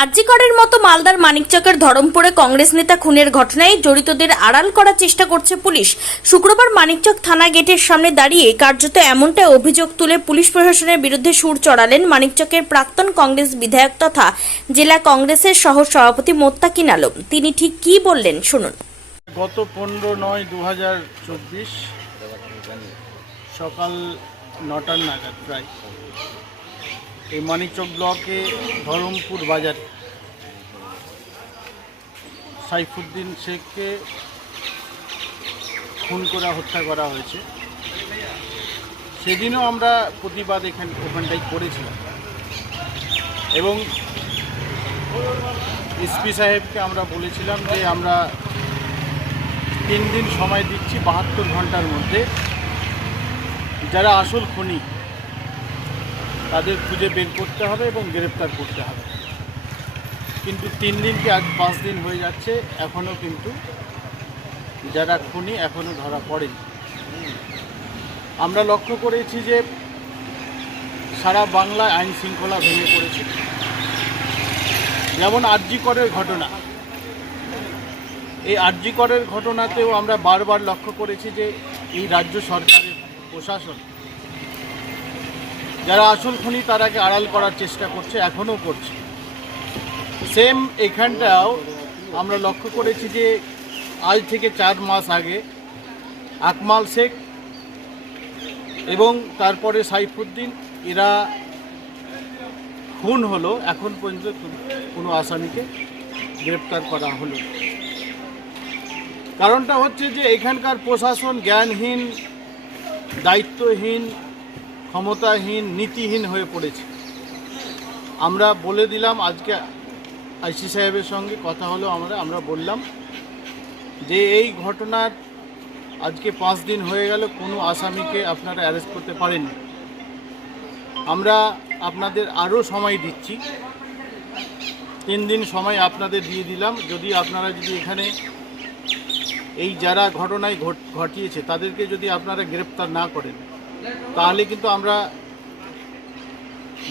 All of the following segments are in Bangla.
আরজিকরের মতো মালদার মানিকচকের ধরমপুরে কংগ্রেস নেতা খুনের ঘটনায় জড়িতদের আড়াল করার চেষ্টা করছে পুলিশ। শুক্রবার মানিকচক থানা গেটের সামনে দাঁড়িয়ে কার্যত এমনটাই অভিযোগ তুলে পুলিশ প্রশাসনের বিরুদ্ধে সুর চড়ালেন মানিকচকের প্রাক্তন কংগ্রেস বিধায়ক তথা জেলা কংগ্রেসের সহ সভাপতি মোত্তাকিন আলম। তিনি ঠিক কী বললেন, শুনুন। গত পনেরো নয় দু সকাল নটার নাগাদ প্রায় এই মানিকচক ব্লকে ধরমপুর বাজারে। সাইফুদ্দিন শেখকে খুন করে হত্যা করা হয়েছে। সেদিনও আমরা প্রতিবাদ এখান ওখানটাই করেছিলাম। এবং এসপি সাহেবকে আমরা বলেছিলাম যে আমরা তিন দিন সময় দিচ্ছি বাহাত্তর ঘণ্টার মধ্যে। যারা আসল খুনি তাদের খুঁজে বের করতে হবে এবং গ্রেপ্তার করতে হবে। কিন্তু তিন দিন কি আজ পাঁচ দিন হয়ে যাচ্ছে এখনও কিন্তু যারা খুনি এখনও ধরা পড়েনি। আমরা লক্ষ্য করেছি যে সারা বাংলায় আইন শৃঙ্খলা ভেঙে পড়েছে। যেমন আরজিকরের ঘটনা। এই আরজিকরের ঘটনাতেও আমরা বারবার লক্ষ্য করেছি যে এই রাজ্য সরকারের প্রশাসন যারা আসল খুনি তারাকে আড়াল করার চেষ্টা করছে, এখনও করছে। সেম এখানটাও আমরা লক্ষ্য করেছি যে আজ থেকে চার মাস আগে আকমাল শেখ এবং তারপরে সাইফুদ্দিন, এরা খুন হলো, এখন পর্যন্ত কোনো আসামিকে গ্রেপ্তার করা হলো কারণটা হচ্ছে যে এখানকার প্রশাসন জ্ঞানহীন, দায়িত্বহীন ক্ষমতাহীন, নীতিহীন হয়ে পড়েছে। আমরা বলে দিলাম, আজকে আইসি সাহেবের সঙ্গে কথা হলো, আমরা আমরা বললাম যে এই ঘটনার আজকে পাঁচ দিন হয়ে গেল, কোনো আসামিকে আপনারা অ্যারেস্ট করতে পারেননি। আমরা আপনাদের আরও সময় দিচ্ছি। তিন দিন সময় আপনাদের দিয়ে দিলাম। যদি আপনারা যদি এখানে এই যারা ঘটনায় ঘট- ঘটিয়েছে, তাদেরকে যদি আপনারা গ্রেপ্তার না করেন তাহলে কিন্তু আমরা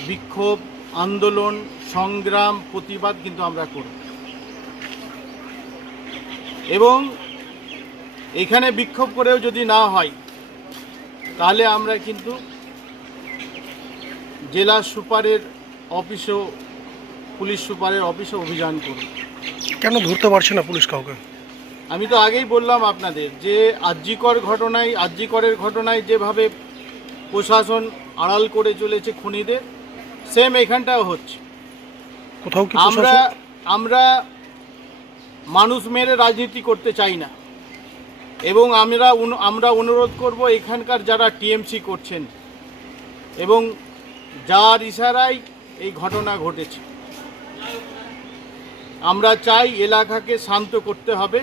বিক্ষোভ আন্দোলন সংগ্রাম প্রতিবাদ কিন্তু আমরা করব এবং এখানে বিক্ষোভ করেও যদি না হয় তাহলে আমরা কিন্তু জেলা সুপারের অফিসেও পুলিশ সুপারের অফিসে অভিযান করব। কেন ধরতে পারছে না পুলিশ কাউকে? আমি তো আগেই বললাম আপনাদের যে আর্যিকর ঘটনায় আর্যিকরের ঘটনায় যেভাবে প্রশাসন আড়াল করে চলেছে খুনিদের। সেম এখানটাও হচ্ছে। কোথাও কি আমরা আমরা মানুষ মেরে রাজনীতি করতে চাই না। এবং আমরা আমরা অনুরোধ করব এখানকার যারা টিএমসি করছেন এবং যার ইশারায় এই ঘটনা ঘটেছে। আমরা চাই এলাকাকে শান্ত করতে হবে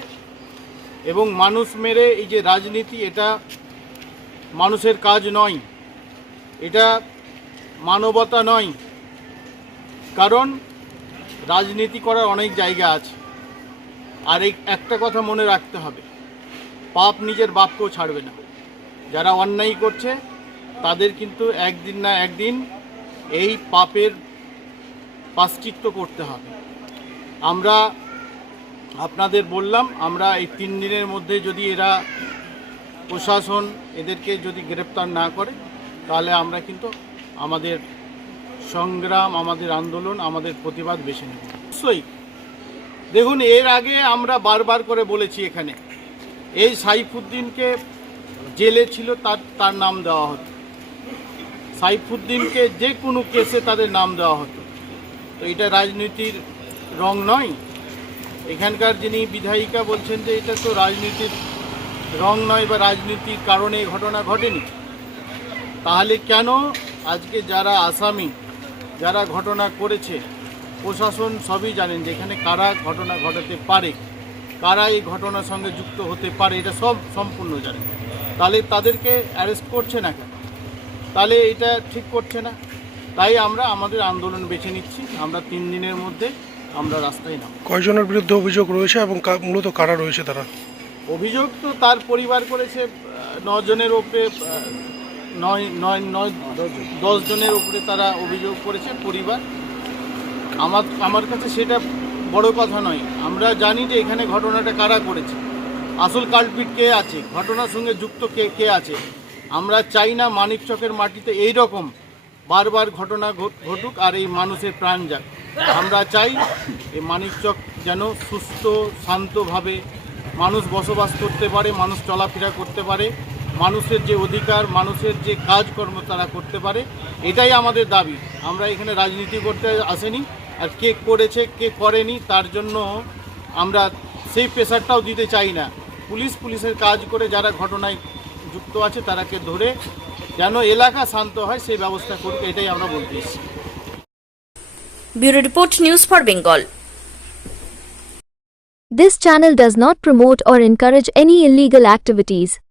এবং মানুষ মেরে এই যে রাজনীতি এটা মানুষের কাজ নয়। এটা মানবতা নয়, কারণ রাজনীতি করার অনেক জায়গা আছে। আর এই একটা কথা মনে রাখতে হবে, পাপ নিজের বাপকেও ছাড়বে না। যারা অন্যায় করছে, তাদের কিন্তু একদিন না একদিন এই পাপের পাশ্চিত্য করতে হবে। আমরা আপনাদের বললাম, আমরা এই তিন দিনের মধ্যে যদি এরা প্রশাসন এদেরকে যদি গ্রেপ্তার না করে তাহলে আমরা কিন্তু আমাদের সংগ্রাম, আমাদের আন্দোলন, আমাদের প্রতিবাদ বেছে নেব। অবশ্যই দেখুন, এর আগে আমরা বারবার করে বলেছি এখানে, এই সাইফুদ্দিনকে জেলে ছিল তার তার নাম দেওয়া হতো। সাইফুদ্দিনকে যে কোনো কেসে তাদের নাম দেওয়া হতো। তো এটা রাজনীতির রং নয়। এখানকার যিনি বিধায়িকা বলছেন যে এটা তো রাজনীতির রং নয় বা রাজনীতির কারণে ঘটনা ঘটেনি। তাহলে কেন আজকে যারা আসামি যারা ঘটনা করেছে প্রশাসন সবই জানেন যে এখানে কারা ঘটনা ঘটাতে পারে কারা এই ঘটনার সঙ্গে যুক্ত হতে পারে এটা সব সম্পূর্ণ জানেন। তাহলে তাদেরকে অ্যারেস্ট করছে না কেন? তাহলে এটা ঠিক করছে না? তাই আমরা আমাদের আন্দোলন বেছে নিচ্ছি আমরা তিন দিনের মধ্যে আমরা রাস্তায় নাম কয়জনের বিরুদ্ধে অভিযোগ রয়েছে এবং মূলত কারা রয়েছে তারা? অভিযোগ তো তার পরিবার করেছে নজনের ওপরে নয় নয় নয়, দশ জনের উপরে তারা অভিযোগ করেছে, পরিবার। আমার আমার কাছে সেটা বড় কথা নয়। আমরা জানি যে এখানে ঘটনাটা কারা করেছে। আসল কালপিট কে আছে? ঘটনার সঙ্গে যুক্ত কে কে আছে? আমরা চাই না মানিকচকের মাটিতে এই রকম বারবার ঘটনা ঘট- ঘটুক আর এই মানুষের প্রাণ যাক। আমরা চাই এই মানিকচক যেন সুস্থ, শান্তভাবে মানুষ বসবাস করতে পারে, মানুষ চলাফেরা করতে পারে। মানুষের যে অধিকার মানুষের যে কাজকর্ম তারা করতে পারে এটাই আমাদের দাবি। আমরা এখানে রাজনীতি করতে আসেনি আর কে করেছে কে করেনি তার জন্য আমরা সেই প্রেশারটাও দিতে চাই না। পুলিশ পুলিশের কাজ করে যারা ঘটনায় যুক্ত আছে তারাকে ধরে যেন এলাকা শান্ত হয় সেই ব্যবস্থা করুক এটাই আমরা বলতে এসেছি। Bureau report news for Bengal. This channel does not promote or encourage any illegal activities.